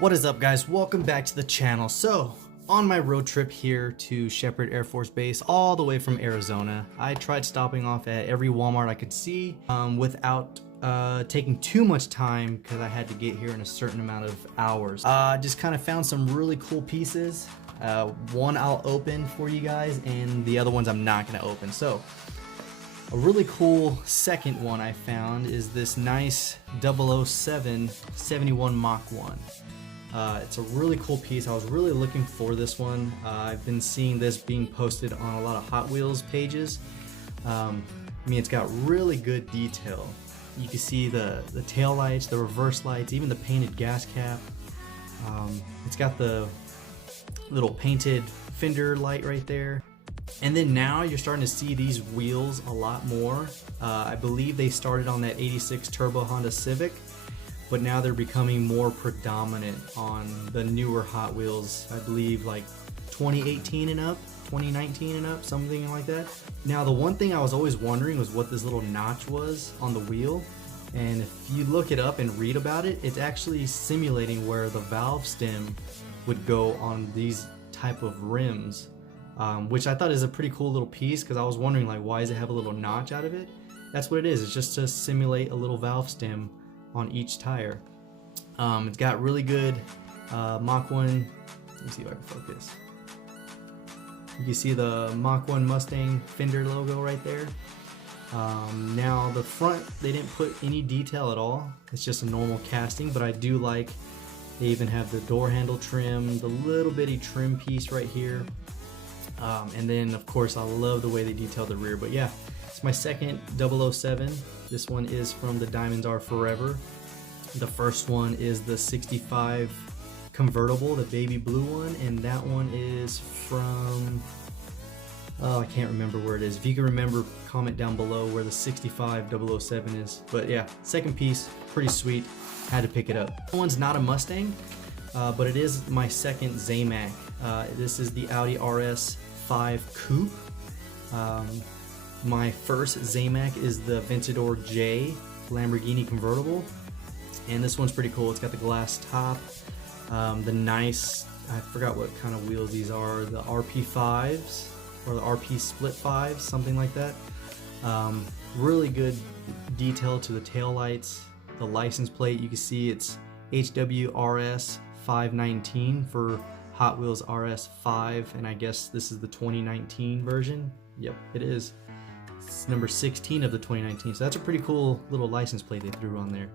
What is up, guys? Welcome back to the channel. So on my road trip here to Shepherd Air Force Base, all the way from Arizona, I tried stopping off at every Walmart I could see without taking too much time, because I had to get here in a certain amount of hours. Just kind of found some really cool pieces. One I'll open for you guys, and the other ones I'm not going to open. So a really cool second one I found is this nice 007 71 Mach 1. It's a really cool piece. I was really looking for this one. I've been seeing this being posted on a lot of Hot Wheels pages. I mean, it's got really good detail. You can see the tail lights, the reverse lights, even the painted gas cap. It's got the little painted fender light right there. And then now you're starting to see these wheels a lot more. I believe they started on that 86 Turbo Honda Civic, but now they're becoming more predominant on the newer Hot Wheels. I believe like 2018 and up, 2019 and up, something like that. Now the one thing I was always wondering was what this little notch was on the wheel. And if you look it up and read about it, it's actually simulating where the valve stem would go on these type of rims, which I thought is a pretty cool little piece, because I was wondering, like, why does it have a little notch out of it? That's what it is. It's just to simulate a little valve stem on each tire. It's got really good Mach 1. Let me see if I can focus. You can see the Mach 1 Mustang fender logo right there. Now the front, they didn't put any detail at all. It's just a normal casting, but I do like they even have the door handle trim, the little bitty trim piece right here. And then of course I love the way they detail the rear. But yeah, it's my second 007. This one is from the Diamonds Are Forever. The first one is the 65 convertible, the baby blue one, and that one is from, oh, I can't remember where it is. If you can remember, comment down below where the 65 007 is. But yeah, second piece, pretty sweet. Had to pick it up. That one's not a Mustang, but it is my second Zamac. This is the Audi RS5 coupe. My first Zamac is the Aventador J Lamborghini convertible, and this one's pretty cool. It's got the glass top, the nice, I forgot what kind of wheels these are, the RP5s or the RP split 5s, something like that. Really good detail to the tail lights. The license plate, you can see it's HWRS 519 for Hot Wheels RS5, and I guess this is the 2019 version. Yep, it is. It's number 16 of the 2019, so that's a pretty cool little license plate they threw on there.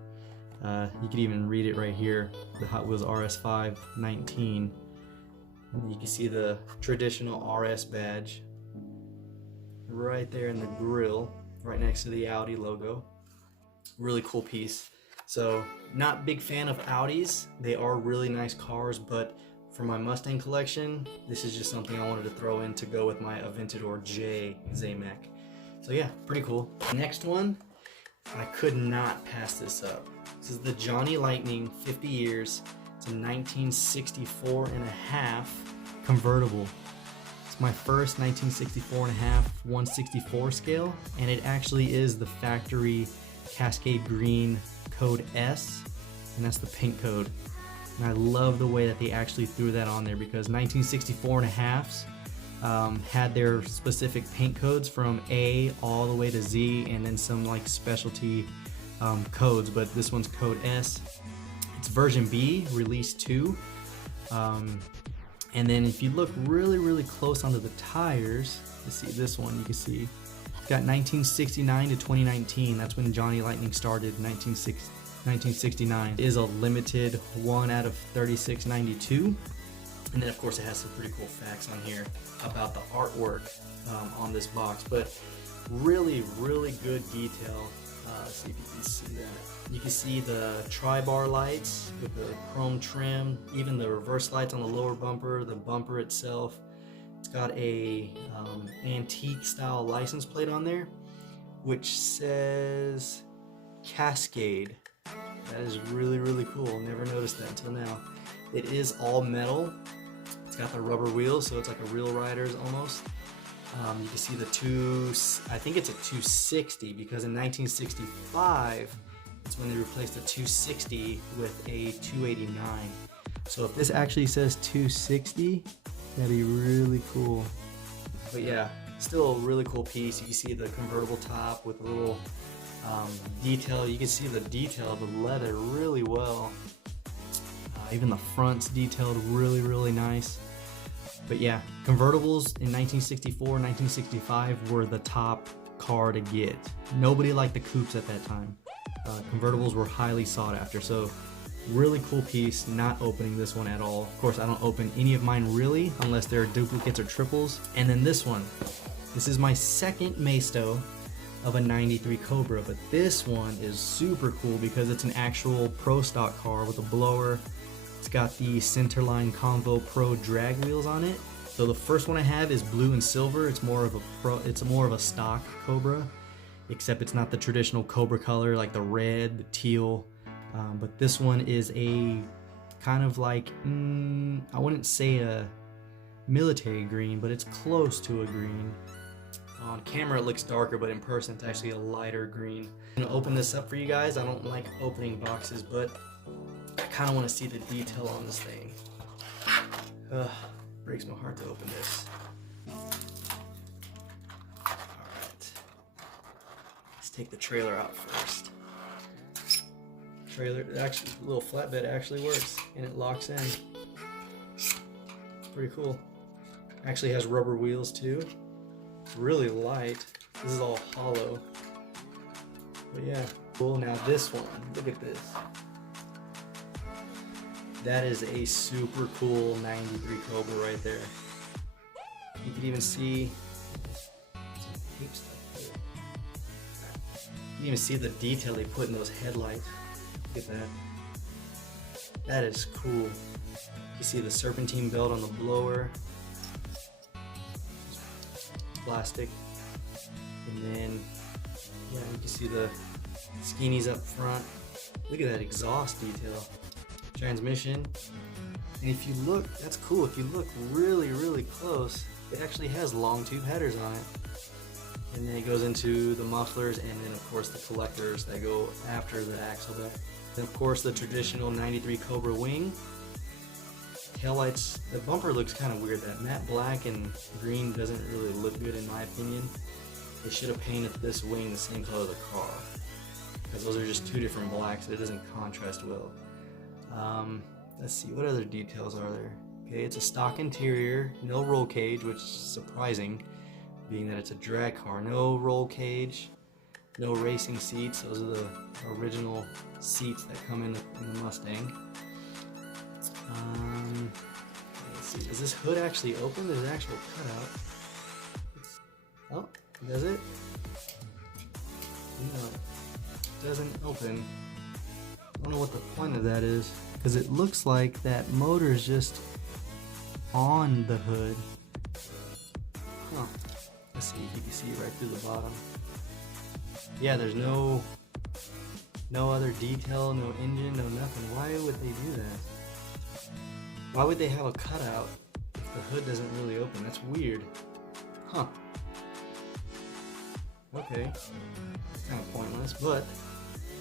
You can even read it right here, the Hot Wheels RS5 19. And you can see the traditional RS badge right there in the grill, right next to the Audi logo. Really cool piece. So, not big fan of Audis. They are really nice cars, but for my Mustang collection, this is just something I wanted to throw in to go with my Aventador J Zamac. So yeah, pretty cool. Next one, I could not pass this up. This is the Johnny Lightning 50 years. It's a 1964 and a half convertible. It's my first 1964 and a half 1/64 scale, and it actually is the factory Cascade Green code S, and that's the paint code. And I love the way that they actually threw that on there, because 1964 and a halves had their specific paint codes from A all the way to Z, and then some like specialty codes, but this one's code S. It's version B, release 2. And then if you look really close onto the tires, you see this one, you can see it's got 1969 to 2019. That's when Johnny Lightning started, 1969. It is a limited 1 out of 3692. And then of course it has some pretty cool facts on here about the artwork on this box, but really good detail. Let's see if you can see that. You can see the tri-bar lights with the chrome trim, even the reverse lights on the lower bumper, the bumper itself. It's got a antique style license plate on there, which says Cascade. That is really cool. Never noticed that until now. It is all metal. It's got the rubber wheels, so it's like a real rider's almost. You can see the I think it's a 260, because in 1965, it's when they replaced the 260 with a 289. So if this actually says 260, that'd be really cool. But yeah, still a really cool piece. You can see the convertible top with a little detail. You can see the detail of the leather really well. Even the front's detailed really nice. But yeah, convertibles in 1964, 1965 were the top car to get. Nobody liked the coupes at that time. Convertibles were highly sought after, so really cool piece. Not opening this one at all. Of course, I don't open any of mine really, unless they're duplicates or triples. And then this one. This is my second Maisto of a 93 Cobra, but this one is super cool because it's an actual pro stock car with a blower. It's got the Centerline Convo Pro drag wheels on it. So the first one I have is blue and silver. It's more of a stock Cobra, except it's not the traditional Cobra color like the red, the teal. But this one is a kind of like, I wouldn't say a military green, but it's close to a green. On camera it looks darker, but in person it's actually a lighter green. I'm gonna open this up for you guys. I don't like opening boxes, but I kind of want to see the detail on this thing. Breaks my heart to open this. Alright. Let's take the trailer out first. Trailer, actually, the little flatbed actually works, and it locks in. Pretty cool. Actually has rubber wheels too. It's really light. This is all hollow. But yeah, cool. Now this one, look at this. That is a super cool 93 Cobra right there. You can even see some tape stuff. You can even see the detail they put in those headlights. Look at that. That is cool. You see the serpentine belt on the blower. Plastic. And then, yeah, you can see the skinnies up front. Look at that exhaust detail. Transmission. And if you look, that's cool. If you look really close, it actually has long tube headers on it. And then it goes into the mufflers, and then of course the collectors that go after the axle deck. Then of course the traditional 93 Cobra wing. Taillights, the bumper looks kind of weird. That matte black and green doesn't really look good in my opinion. They should have painted this wing the same color of the car, because those are just two different blacks. It doesn't contrast well. Let's see, what other details are there? Okay, it's a stock interior, no roll cage, which is surprising, being that it's a drag car. No roll cage, no racing seats. Those are the original seats that come in the Mustang. Let's see, is this hood actually open? There's an actual cutout. Oh, does it? No, it doesn't open. I don't know what the point of that is, because it looks like that motor is just on the hood. Huh. Let's see, you can see it right through the bottom. Yeah, there's no other detail, no engine, no nothing. Why would they do that? Why would they have a cutout if the hood doesn't really open? That's weird. Huh. Okay. It's kind of pointless, but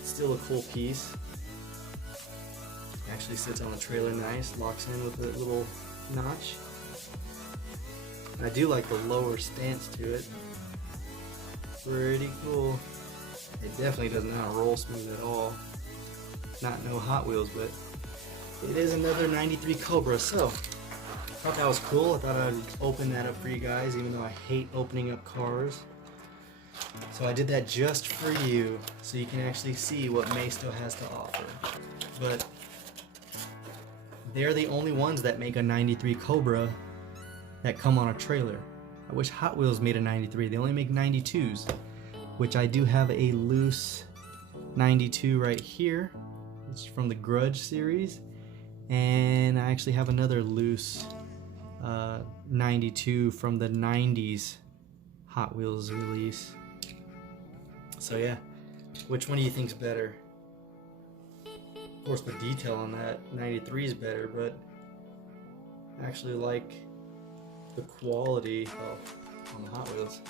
still a cool piece. Actually sits on the trailer nice, locks in with a little notch. I do like the lower stance to it. Pretty cool. It definitely does not roll smooth at all. Not no Hot Wheels, but it is another 93 Cobra, so I thought that was cool. I thought I'd open that up for you guys, even though I hate opening up cars. So I did that just for you, so you can actually see what Maisto has to offer. But they're the only ones that make a 93 Cobra that come on a trailer. I wish Hot Wheels made a 93. They only make 92s, which I do have a loose 92 right here. It's from the Grudge series. And I actually have another loose 92 from the 90s Hot Wheels release. So yeah, which one do you think's better? Of course the detail on that 93 is better, but I actually like the quality. Oh, on the Hot Wheels.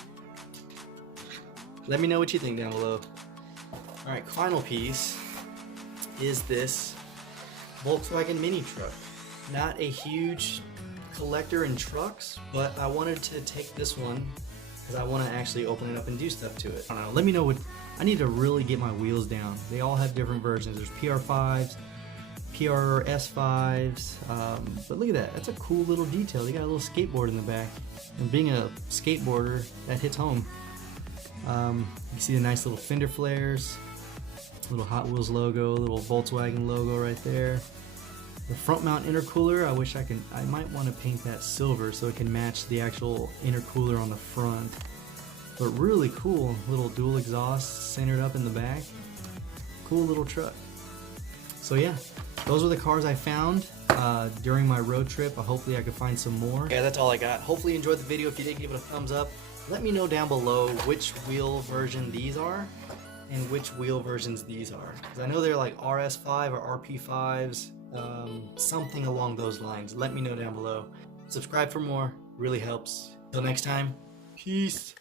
Let me know what you think down below. Alright, final piece is this Volkswagen mini truck. Not a huge collector in trucks, but I wanted to take this one because I want to actually open it up and do stuff to it. I don't know, let me know what, I need to really get my wheels down. They all have different versions. There's PR5s, RS5s, but look at that, that's a cool little detail. They got a little skateboard in the back, and being a skateboarder, that hits home. You see the nice little fender flares, little Hot Wheels logo, little Volkswagen logo right there. The front mount intercooler, I might want to paint that silver so it can match the actual intercooler on the front. But really cool, little dual exhaust centered up in the back. Cool little truck. So yeah, those are the cars I found during my road trip. Hopefully I could find some more. Yeah, that's all I got. Hopefully you enjoyed the video. If you did, give it a thumbs up. Let me know down below which wheel version these are and which wheel versions these are. Because I know they're like RS5 or RP5s, something along those lines. Let me know down below. Subscribe for more, really helps. Till next time, peace.